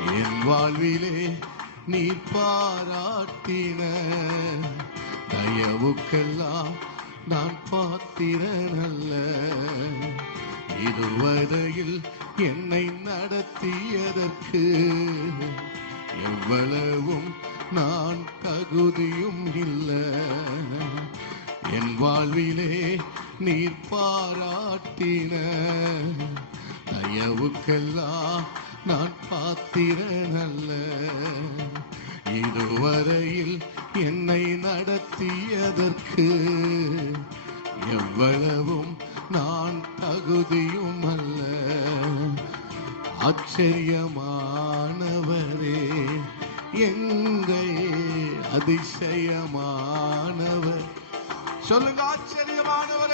என் வாழ்விலே நீ பாராட்டின தயவுக்கெல்லாம் நான் பாத்திரன் அல்ல. இதுவரையில் என்னை நடத்தியதற்கு எவ்வளவும் நான் தகுதியும் இல்லை. என் வாழ்விலே நீர் பாராட்டின தயவுக்கெல்லாம் நான் பாத்திரன் அல்ல. இதுவரையில் என்னை நடத்தியதற்கு எவ்வளவும் நான் தகுதியும் அல்ல. ஆச்சரியமானவரே எங்கே அதிசயமானவர். சொல்லுங்க, ஆச்சரியமானவர்.